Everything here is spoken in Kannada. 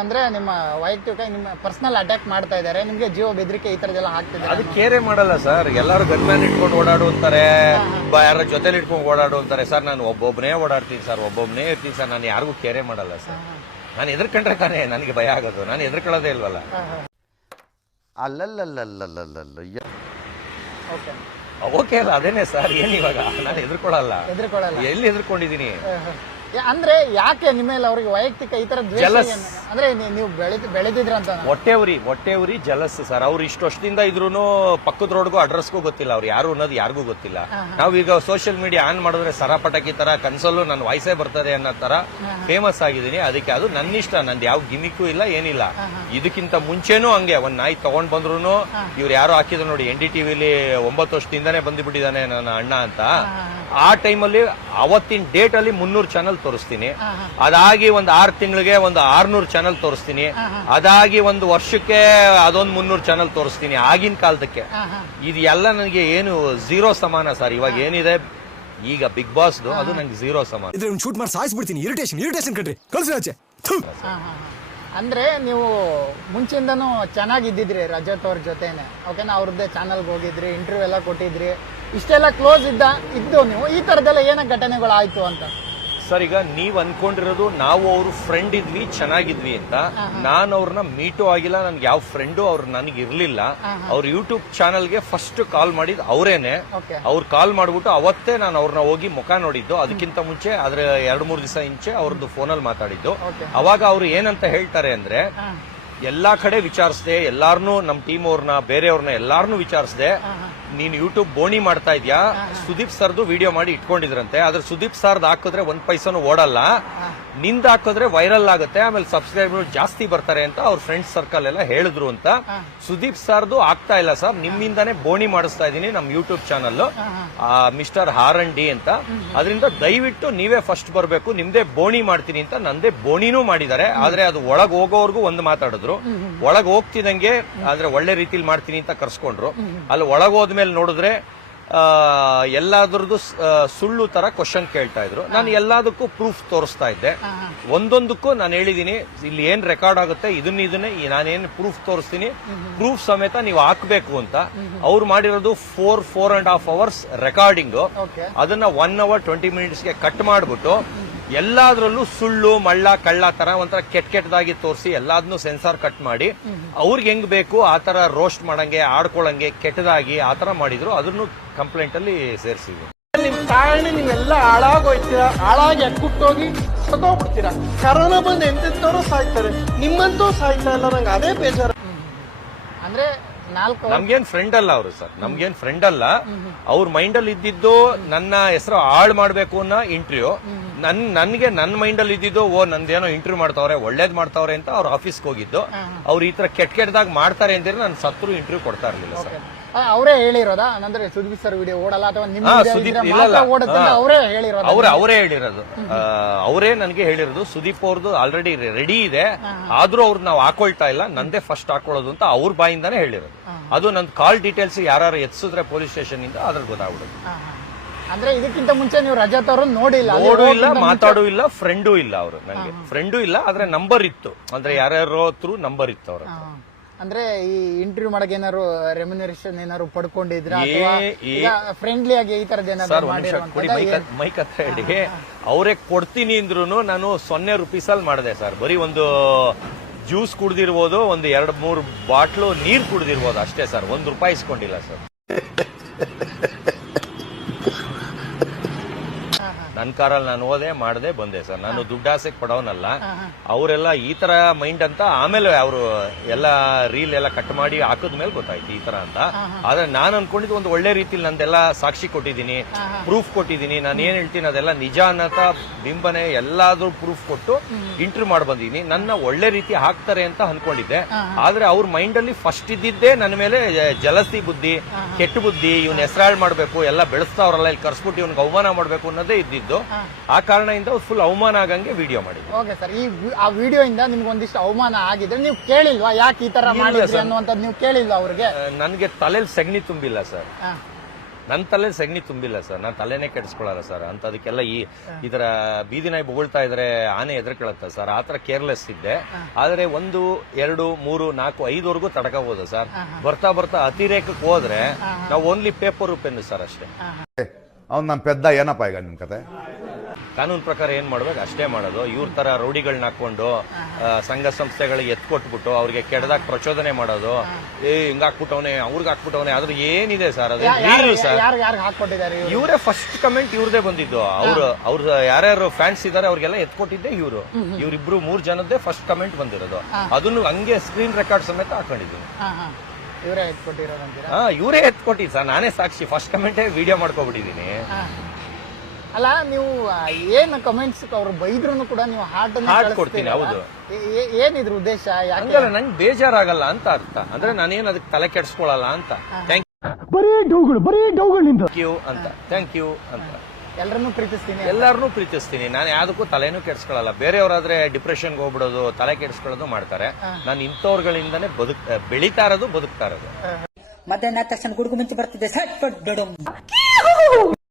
ಅಂದ್ರೆ ನಿಮ್ಮ ವೈಯಕ್ತಿಕ ನಿಮ್ಮ ಪರ್ಸನಲ್ ಅಟ್ಯಾಕ್ ಮಾಡ್ತಾ ಇದ್ದಾರೆ, ನಿಮ್ಗೆ ಜೀವ ಬೆದರಿಕೆ ಈ ತರದೆಲ್ಲ ಹಾಕ್ತಿದ್ದಾರೆ. ಅದು ಕೇರೆ ಮಾಡಲ್ಲ ಸರ್. ಎಲ್ಲರೂ ಗನ್ಮ್ಯಾನ್ ಇಟ್ಕೊಂಡು ಓಡಾಡು ಅಂತಾರೆ, ಯಾರ ಜೊತೆಲಿ ಇಟ್ಕೊಂಡು ಓಡಾಡು ಅಂತಾರೆ. ಸರ್ ನಾನು ಒಬ್ಬೊಬ್ಬನೇ ಓಡಾಡ್ತೀನಿ ಸರ್, ಒಬ್ಬೊಬ್ಬನೇ ಇರ್ತೀನಿ ಸರ್. ನಾನು ಯಾರಿಗೂ ಕೇರೆ ಮಾಡಲ್ಲ ಸರ್. ನಾನು ಎದ್ರಕೊಂಡ್ರೆ ತಾನೇ ನನಗೆ ಭಯ ಆಗೋದು. ನಾನು ಎದ್ರಕೊಳ್ಳೋದೇ ಇಲ್ವಲ್ಲ. ಅಲ್ಲಲ್ಲಲ್ಲಲ್ಲಲ್ಲಲ್ಲ ಓಕೆ ಅಲ್ಲ, ಅದೇನೆ ಸರ್. ಏನ್ ಇವಾಗ ನಾನು ಎದ್ರಕೊಳ್ಳಲ್ಲ. ಎಲ್ಲಿ ಎದ್ರಕೊಂಡಿದೀನಿ ಅಂದ್ರೆ ಯಾಕೆ ನಿಮ್ಮೇಲೆ ಅವ್ರಿಗೆ ವೈಯಕ್ತಿಕ ಈ ತರ ದ್ವೇಷ ಅಂದ್ರೆ ನೀವು ಬೆಳೆದಿದ್ರ ಅಂತ ಹೊಟ್ಟೆ ಉರಿ ಜಲಸ್ ಸರ್. ಅವ್ರು ಇಷ್ಟು ವರ್ಷದಿಂದ ಇದ್ರೂನು ಪಕ್ಕದ ರೋಡ್ಗೂ ಅಡ್ರೆಸ್ಗೂ ಗೊತ್ತಿಲ್ಲ, ಅವ್ರು ಯಾರು ಅನ್ನೋದು ಯಾರಿಗೂ ಗೊತ್ತಿಲ್ಲ. ನಾವೀಗ ಸೋಷಿಯಲ್ ಮೀಡಿಯಾ ಆನ್ ಮಾಡಿದ್ರೆ ಸರಾಪಟಕಿ ತರ ಕನ್ಸಲ್ಲೂ ನನ್ನ ವಾಯ್ಸೇ ಬರ್ತದೆ ಅನ್ನೋ ತರ ಫೇಮಸ್ ಆಗಿದ್ದೀನಿ. ಅದಕ್ಕೆ ಅದು ನನ್ನ ಇಷ್ಟ, ನಂದು ಯಾವ ಗಿಮಿಕ್ಕೂ ಇಲ್ಲ, ಏನಿಲ್ಲ. ಇದಕ್ಕಿಂತ ಮುಂಚೆನೂ ಹಂಗೆ ಒಂದ್ ನಾಯಿ ತಗೊಂಡ್ ಬಂದ್ರು ಇವ್ರು ಯಾರು ಹಾಕಿದ್ರು ನೋಡಿ, NDTVಲಿ 9 ವರ್ಷದಿಂದಾನೇ ಬಂದ್ಬಿಟ್ಟಿದ್ದಾನೆ ನನ್ನ ಅಣ್ಣ ಅಂತ. ಆ ಟೈಮಲ್ಲಿ ಅವತ್ತಿನ ಡೇಟ್ ಅಲ್ಲಿ 300 ಚಾನಲ್ ತೋರಿಸ್ತೀನಿ. ಅದಾಗಿ ಒಂದು 6 ತಿಂಗಳಿಗೆ ಒಂದು 600 ಚಾನಲ್ ತೋರಿಸ್ತೀನಿ. ಅದಾಗಿ ಒಂದು ವರ್ಷಕ್ಕೆ ಅದೊಂದು 300 ಚಾನಲ್ ತೋರಿಸ್ತೀನಿ. ಆಗಿನ ಕಾಲದಕ್ಕೆ ಇದು ಎಲ್ಲ ನನಗೆ ಏನು ಝೀರೋ ಸಮಾನ ಸರ್. ಇವಾಗ ಏನಿದೆ ಈಗ ಬಿಗ್ ಬಾಸ್ ಅದು ನಂಗೆ ಝೀರೋ ಸಮಾನ. ಶೂಟ್ ಮಾಡಿ ಸಾಯಿಸ್ಬಿಡ್ತೀನಿ. ಇರಿಟೇಷನ್ ಕಣ್ರಿ, ಕಳ್ಸಿ. ಅಂದ್ರೆ ನೀವು ಮುಂಚಿಂದನೂ ಚೆನ್ನಾಗಿದ್ದಿದ್ರಿ ರಜತ್ ಅವ್ರ ಜೊತೆನೆ, ಓಕೆನಾ? ಅವ್ರದ್ದೇ ಚಾನಲ್ಗೆ ಹೋಗಿದ್ರಿ, ಇಂಟರ್ವ್ಯೂ ಎಲ್ಲ ಕೊಟ್ಟಿದ್ರಿ, ಇಷ್ಟೆಲ್ಲ ಕ್ಲೋಸ್ ಇದ್ದು ನೀವು ಈ ತರದೆಲ್ಲ ಏನ ಘಟನೆಗಳು ಆಯ್ತು ಅಂತ ಸರ್? ಈಗ ನೀವ್ ಅನ್ಕೊಂಡಿರೋದು ನಾವು ಅವ್ರು ಫ್ರೆಂಡ್ ಇದ್ವಿ, ಚೆನ್ನಾಗಿದ್ವಿ ಅಂತ. ನಾನು ಅವ್ರನ್ನ ಮೀಟು ಆಗಿಲ್ಲ, ನನ್ಗೆ ಯಾವ ಫ್ರೆಂಡು ಅವ್ರು ನನಗೆ ಇರ್ಲಿಲ್ಲ. ಅವ್ರ ಯೂಟ್ಯೂಬ್ ಚಾನಲ್ಗೆ ಫಸ್ಟ್ ಕಾಲ್ ಮಾಡಿದ್ ಅವರೇನೆ. ಅವ್ರು ಕಾಲ್ ಮಾಡ್ಬಿಟ್ಟು ಅವತ್ತೇ ನಾನು ಅವ್ರನ್ನ ಹೋಗಿ ಮುಖ ನೋಡಿದ್ದು. ಅದಕ್ಕಿಂತ ಮುಂಚೆ ಆದ್ರೆ 2-3 ದಿವಸ ಇಂಚೆ ಅವ್ರದ್ದು ಫೋನಲ್ಲಿ ಮಾತಾಡಿದ್ದು. ಅವಾಗ ಅವ್ರು ಏನಂತ ಹೇಳ್ತಾರೆ ಅಂದ್ರೆ, ಎಲ್ಲಾ ಕಡೆ ವಿಚಾರಿಸ್ದೆ, ಎಲ್ಲಾರ್ನು ನಮ್ ಟೀಮ್ ಅವ್ರನ್ನ ಬೇರೆಯವ್ರನ್ನ ಎಲ್ಲಾರ್ನು ವಿಚಾರಿಸ್ದೆ. ನೀನ್ ಯೂಟ್ಯೂಬ್ ಬೋಣಿ ಮಾಡ್ತಾ ಇದ್ಯಾ, ಸುದೀಪ್ ಸರ್ದು ವಿಡಿಯೋ ಮಾಡಿ ಇಟ್ಕೊಂಡಿದ್ರಂತೆ. ಆದ್ರೆ ಸುದೀಪ್ ಸರ್ದ್ ಹಾಕಿದ್ರೆ 1 ಪೈಸನು ಓಡಲ್ಲ, ನಿಂದ ಹಾಕಿದ್ರೆ ವೈರಲ್ ಆಗುತ್ತೆ, ಆಮೇಲೆ ಸಬ್ಸ್ಕ್ರೈಬರ್ ಜಾಸ್ತಿ ಬರ್ತಾರೆ ಅಂತ ಅವ್ರ ಫ್ರೆಂಡ್ಸ್ ಸರ್ಕಲ್ ಎಲ್ಲ ಹೇಳಿದ್ರು ಅಂತ. ಸುದೀಪ್ ಸರ್ದು ಆಗ್ತಾ ಇಲ್ಲ ಸರ್, ನಿಮ್ಮಿಂದಾನೇ ಬೋಣಿ ಮಾಡಿಸ್ತಾ ಇದೀನಿ ನಮ್ ಯೂಟ್ಯೂಬ್ ಚಾನಲ್ ಮಿಸ್ಟರ್ ಹಾರಂಡಿ ಅಂತ. ಅದರಿಂದ ದಯವಿಟ್ಟು ನೀವೇ ಫಸ್ಟ್ ಬರ್ಬೇಕು, ನಿಮ್ದೇ ಬೋಣಿ ಮಾಡ್ತೀನಿ ಅಂತ ನಂದೇ ಬೋಣಿನೂ ಮಾಡಿದ್ದಾರೆ. ಆದ್ರೆ ಅದು ಒಳಗ್ ಹೋಗೋವರೆಗೂ ಒಂದು ಮಾತಾಡಿದ್ರು, ಒಳಗ್ ಹೋಗ್ತಿದಂಗೆ ಆದ್ರೆ ಒಳ್ಳೆ ರೀತಿಲಿ ಮಾಡ್ತೀನಿ ಅಂತ ಕರ್ಸ್ಕೊಂಡ್ರು. ಅಲ್ಲಿ ಒಳಗ್ ಹೋದ್ಮೇಲೆ ನೋಡಿದ್ರೆ ಎಲ್ಲಾದ್ರದ್ದು ಸುಳ್ಳು ತರ ಕ್ವಶನ್ ಕೇಳ್ತಾ ಇದ್ರು. ನಾನು ಎಲ್ಲದಕ್ಕೂ ಪ್ರೂಫ್ ತೋರಿಸ್ತಾ ಇದ್ದೆ. ಒಂದೊಂದಕ್ಕೂ ನಾನು ಹೇಳಿದೀನಿ, ಇಲ್ಲಿ ಏನ್ ರೆಕಾರ್ಡ್ ಆಗುತ್ತೆ ಇದನ್ನೇ ನಾನೇನ್ ಪ್ರೂಫ್ ತೋರಿಸ್ತೀನಿ, ಪ್ರೂಫ್ ಸಮೇತ ನೀವು ಹಾಕ್ಬೇಕು ಅಂತ. ಅವ್ರು ಮಾಡಿರೋದು 4.5 hours ರೆಕಾರ್ಡಿಂಗ್. ಅದನ್ನ 1 hour 20 minutesಗೆ ಕಟ್ ಮಾಡ್ಬಿಟ್ಟು ಎಲ್ಲಾದ್ರಲ್ಲೂ ಸುಳ್ಳು ಮಳ್ಳ ಕಳ್ಳ ತರ ಒಂಥರ ಕೆಟ್ಟದಾಗಿ ತೋರಿಸಿ ಎಲ್ಲಾದ್ನೂ ಸೆನ್ಸಾರ್ ಕಟ್ ಮಾಡಿ ಅವ್ರಿಗೆ ಹೆಂಗ್ ಬೇಕು ಆ ತರ ರೋಸ್ಟ್ ಮಾಡಂಗೆ, ಆಡ್ಕೊಳಂಗೆ, ಕೆಟ್ಟದಾಗಿ ಆ ತರ ಮಾಡಿದ್ರು. ಅದನ್ನು ಕಂಪ್ಲೇಂಟ್ ಅಲ್ಲಿ ಸೇರಿಸಿದ್ರು. ನಿಮ್ ಕಾರಣ ನೀವೆಲ್ಲ ಹಾಳಾಗೋಯ್ತೀರಾ, ಹಾಳಾಗಿ ಅಕ್ಕುಟ್ಟೋಗಿ ಸತ್ತೋಗ್ಬಿಡ್ತೀರಾ. ಕರೋನಾ ಬಂದು ಎಂತೆಂತವ್ರು ಸಾಯ್ತಾರೆ, ನಿಮ್ಮಂತೂ ಸಾಯ್ತಾ ಇಲ್ಲ. ನಂಗೆ ಅದೇ ಬೇಜಾರು. ಅಂದ್ರೆ ನಮ್ಗೇನ್ ಫ್ರೆಂಡ್ ಅಲ್ಲ ಅವರು ಸರ್, ನಮ್ಗೇನ್ ಫ್ರೆಂಡ್ ಅಲ್ಲ. ಅವ್ರ ಮೈಂಡ್ ಅಲ್ಲಿ ಇದ್ದಿದ್ದು ನನ್ನ ಹೆಸರು ಹಾಳು ಮಾಡ್ಬೇಕು ಅನ್ನೋ ಇಂಟರ್ವ್ಯೂ. ನನ್ಗೆ ನನ್ನ ಮೈಂಡ್ ಅಲ್ಲಿ ಇದ್ದಿದ್ದು, ನಂದೇನೋ ಇಂಟರ್ವ್ಯೂ ಮಾಡ್ತಾವ್ರೆ, ಒಳ್ಳೇದ್ ಮಾಡ್ತಾವ್ರೆ ಅಂತ ಅವ್ರ ಆಫೀಸ್ಗೆ ಹೋಗಿದ್ದು. ಅವ್ರು ಈ ತರ ಕೆಟ್ಟದಾಗ ಮಾಡ್ತಾರೆ ಅಂದಿದ್ರೆ ನಾನು ಸತ್ರು ಇಂಟರ್ವ್ಯೂ ಕೊಡ್ತಾ ಇರ್ಲಿಲ್ಲ ಸರ್. ಅವರೇ ಹೇಳಿರೋದಾ? ಅಂದ್ರೆ ಸುದೀಪ್ ಸರ್ ವಿಡಿಯೋ ಓಡಲ್ಲ ಅಥವಾ ಅವರೇ ಹೇಳಿರೋದು, ಅವರೇ ನನಗೆ ಹೇಳಿರೋದು. ಸುದೀಪ್ ಅವ್ರದ್ದು ಆಲ್ರೆಡಿ ರೆಡಿ ಇದೆ, ಆದ್ರೂ ಅವ್ರು ನಾವು ಹಾಕೊಳ್ತಾ ಇಲ್ಲ, ನಂದೇ ಫಸ್ಟ್ ಹಾಕೊಳ್ಳೋದು ಅಂತ ಅವ್ರ ಬಾಯಿಂದಾನೇ ಹೇಳಿರೋದು. ಅದು ನನ್ನ ಕಾಲ್ ಡೀಟೇಲ್ಸ್ ಯಾರು ಎತ್ಸಿದ್ರೆ ಪೊಲೀಸ್ ಸ್ಟೇಷನ್ ಇಂದ ಅದ್ರ ಗೊತ್ತಾಗ್ಬಿಡೋದು. ಅಂದ್ರೆ ಇದಕ್ಕಿಂತ ಮುಂಚೆ ನೀವು ರಜತ್ ಅವರು ನೋಡಿಲ್ಲ, ಮಾತಾಡೂ ಇಲ್ಲ, ಫ್ರೆಂಡೂ ಇಲ್ಲ. ಅವರು ನಂಗೆ ಫ್ರೆಂಡೂ ಇಲ್ಲ, ಆದ್ರೆ ನಂಬರ್ ಇತ್ತು. ಅಂದ್ರೆ ಯಾರ್ಯಾರೋ ಥ್ರೂ ನಂಬರ್ ಇತ್ತು ಅವ್ರ. ಅಂದ್ರೆ ಈ ಇಂಟರ್ವ್ಯೂ ಮಾಡಕ್ ಏನಾರು ರೆಮ್ಯುನರೇಷನ್ ಏನಾರು ಪಡ್ಕೊಂಡಿದ್ರ ಫ್ರೆಂಡ್ಲಿ ಆಗಿ ಈ ತರದ ಮೈಕ್ ಹತ್ರ ಹೇಳಿ ಅವರೇ ಕೊಡ್ತೀನಿ ಅಂದ್ರು ನಾನು 0 ರೂಪೀಸ್ ಅಲ್ಲಿ ಮಾಡಿದೆ ಸರ್. ಬರೀ ಒಂದು ಜ್ಯೂಸ್ ಕುಡ್ದಿರ್ಬೋದು, ಒಂದು 2-3 ಬಾಟ್ಲು ನೀರ್ ಕುಡ್ದಿರ್ಬೋದು ಅಷ್ಟೇ ಸರ್. 1 ರೂಪಾಯಿ ಇಸ್ಕೊಂಡಿಲ್ಲ ಸರ್. ನನ್ನ ಕಾರಲ್ಲಿ ನಾನು ಹೋದೆ, ಮಾಡದೆ ಬಂದೆ ಸರ್. ನಾನು ದುಡ್ಡಾಸೆಗೆ ಪಡೋನಲ್ಲ. ಅವರೆಲ್ಲ ಈ ತರ ಮೈಂಡ್ ಅಂತ ಆಮೇಲೆ ಅವರು ಎಲ್ಲ ರೀಲ್ ಎಲ್ಲ ಕಟ್ ಮಾಡಿ ಹಾಕಿದ್ಮೇಲೆ ಗೊತ್ತಾಯ್ತು ಈ ತರ ಅಂತ. ಆದ್ರೆ ನಾನು ಅನ್ಕೊಂಡಿದ್ದು ಒಂದು ಒಳ್ಳೆ ರೀತಿಲಿ ನಂದೆಲ್ಲ ಸಾಕ್ಷಿ ಕೊಟ್ಟಿದ್ದೀನಿ, ಪ್ರೂಫ್ ಕೊಟ್ಟಿದ್ದೀನಿ. ನಾನು ಏನ್ ಹೇಳ್ತೀನಿ ಅದೆಲ್ಲ ನಿಜ ಅನ್ನತ ಬಿಂಬನೆ ಎಲ್ಲಾದ್ರೂ ಪ್ರೂಫ್ ಕೊಟ್ಟು ಇಂಟರ್ವ್ಯೂ ಮಾಡಿ ಬಂದಿದ್ದೀನಿ. ನನ್ನ ಒಳ್ಳೆ ರೀತಿ ಹಾಕ್ತಾರೆ ಅಂತ ಅನ್ಕೊಂಡಿದ್ದೆ. ಆದ್ರೆ ಅವ್ರ ಮೈಂಡ್ ಅಲ್ಲಿ ಫಸ್ಟ್ ಇದ್ದಿದ್ದೇ ನನ್ನ ಮೇಲೆ ಜಲಸಿ ಬುದ್ಧಿ, ಕೆಟ್ಟ ಬುದ್ಧಿ, ಇವ್ನ ಹೆಸರಾಳ್ ಮಾಡ್ಬೇಕು, ಎಲ್ಲ ಬೆಳೆಸ್ತಾವ್ರಲ್ಲ, ಇಲ್ಲಿ ಕರ್ಸ್ಬಿಟ್ಟು ಇವ್ನಿಗೆ ಅವಮಾನ ಮಾಡ್ಬೇಕು ಅನ್ನೋದೇ ಇದ್ದಿದ್ದು. ಆ ಕಾರಣದಿಂದ ಫುಲ್ ಅವಮಾನ ಆಗಂಗೆ ವಿಡಿಯೋ ಮಾಡಿದ್ವಿ. ಓಕೆ ಸರ್, ಆ ವಿಡಿಯೋ ಇಂದ ನಿಮ್ಗೆ ಒಂದಿಷ್ಟು ಅವಮಾನ ಆಗಿದ್ರೆ ನೀವು ಕೇಳಿಲ್ವಾ, ಯಾಕೆ ಈ ತರ ಮಾಡಿದ್ರಿ ಅನ್ನುವಂಥದ್ದು ನೀವು ಕೇಳಿಲ್ವಾ ಅವ್ರಿಗೆ? ನನಗೆ ತಲೆಯಲ್ಲಿ ಸಗಣಿ ತುಂಬಿಲ್ಲ ಸರ್. ನನ್ನ ತಲೆ ಸೆಗಣಿ ತುಂಬಿಲ್ಲ ಸರ್, ನಾನು ತಲೆನೇ ಕೆಡಿಸ್ಕೊಳ್ಳಲ್ಲ ಸರ್. ಅಂತದಕ್ಕೆಲ್ಲ ಇದರ ಬೀದಿ ನಾಯಿ ಬೊಗಳ್ತಾ ಇದ್ರೆ ಆನೆ ಎದ್ರಕೊಳ್ಳುತ್ತೆ ಸರ್, ಆತರ ಕೇರ್ಲೆಸ್ ಇದ್ದೆ. ಆದ್ರೆ 1, 2, 3, 4, 5ವರೆಗೂ ತಡ್ಕೋಬಹುದು ಸರ್. ಬರ್ತಾ ಬರ್ತಾ ಅತಿರೇಕಕ್ಕೆ ಹೋದ್ರೆ ನಾವು ಓನ್ಲಿ ಪೇಪರ್ ಪೆನ್ ಸರ್ ಅಷ್ಟೇ. ಅವ್ನು ನಮ್ಮ ಪೆದ್ದ ಏನಪ್ಪ ಈಗ ನಿಮ್ ಕತೆ? ಕಾನೂನು ಪ್ರಕಾರ ಏನ್ ಮಾಡ್ಬೇಕು ಅಷ್ಟೇ ಮಾಡೋದು. ಇವ್ರ ತರ ರೌಡಿಗಳನ್ನ ಹಾಕೊಂಡು ಸಂಘ ಸಂಸ್ಥೆಗಳಿಗೆ ಎತ್ಕೊಟ್ಬಿಟ್ಟು ಅವ್ರಿಗೆ ಕೆಡದಾಗ ಪ್ರಚೋದನೆ ಮಾಡೋದು, ಹಿಂಗಾಕ್ಬಿಟ್ಟವನೆ ಅವ್ರಿಗೆ ಹಾಕ್ಬಿಟ್ಟವನೆ, ಅದ್ರ ಏನಿದೆ ಸರ್? ಅದು ರೀಲ್ ಸರ್. ಯಾರಿಗೆ ಹಾಕೊಟ್ಟಿದ್ದಾರೆ ಇವರೇ ಫಸ್ಟ್ ಕಮೆಂಟ್ ಇವ್ರದೇ ಬಂದಿದ್ದು. ಅವ್ರ ಯಾರ್ಯಾರು ಫ್ಯಾನ್ಸ್ ಇದಾರೆ ಅವ್ರಿಗೆಲ್ಲ ಎತ್ಕೊಟ್ಟಿದ್ದೆ ಇವ್ರಿಬ್ರು 3 ಜನದ್ದೇ ಫಸ್ಟ್ ಕಮೆಂಟ್ ಬಂದಿರೋದು. ಅದನ್ನು ಹಂಗೆ ಸ್ಕ್ರೀನ್ ರೆಕಾರ್ಡ್ ಸಮೇತ ಹಾಕೊಂಡಿದ್ದೀನಿ. ಇವರೇ ಎತ್ಕೊಟ್ಟಿರೋದಂತೀರಾ? ಇವರೇ ಎತ್ಕೊಟ್ಟಿದ್ದು ಸರ್, ನಾನೇ ಸಾಕ್ಷಿ. First ಕಮೆಂಟೇ video ಮಾಡ್ಕೊಬಿಟ್ಟಿದ್ದೀನಿ. ಅಲ್ಲ, ನೀವು ಏನ್ ಕಮೆಂಟ್ಸ್ ಅವ್ರು ಬೈದ್ರು ಕೂಡ ನೀವು ಹಾರ್ಟ್ ಕೊಡ್ತೀನಿ. ಹೌದು. ಏನಿದ್ರ ಉದ್ದೇಶ? ಹಂಗಲ್ಲ, ನಂಗೆ ಬೇಜಾರಾಗಲ್ಲ ಅಂತ ಅರ್ಥ. ಅಂದ್ರೆ ನಾನೇನ್ ಅದಕ್ಕೆ ತಲೆ ಕೆಡ್ಸ್ಕೊಳಲ್ಲ ಅಂತ. ಥ್ಯಾಂಕ್ ಯು ಅಂತ, ಥ್ಯಾಂಕ್ ಯು ಅಂತ. ಎಲ್ಲರನ್ನೂ ಪ್ರೀತಿಸ್ತೀನಿ, ಎಲ್ಲಾರನ್ನೂ ಪ್ರೀತಿಸ್ತೀನಿ. ನಾನು ಯಾವ್ದಕ್ಕೂ ತಲೆನೂ ಕೆಡ್ಸ್ಕೊಳಲ್ಲ. ಬೇರೆಯವರಾದ್ರೆ ಡಿಪ್ರೆಷನ್ಗೆ ಹೋಗ್ಬಿಡೋದು, ತಲೆ ಕೆಡ್ಸ್ಕೊಳ್ಳೋದು ಮಾಡ್ತಾರೆ. ನಾನು ಇಂಥವ್ರಗಳಿಂದಾನೇ ಬೆಳೀತಾ ಇರೋದು, ಬದುಕ್ತಾ ಇರೋದು. ಮಧ್ಯಾಹ್ನ ತಕ್ಷಣ ಗುಡುಗು ಮುಂಚೆ ಬರ್ತಿದ್ದೆ.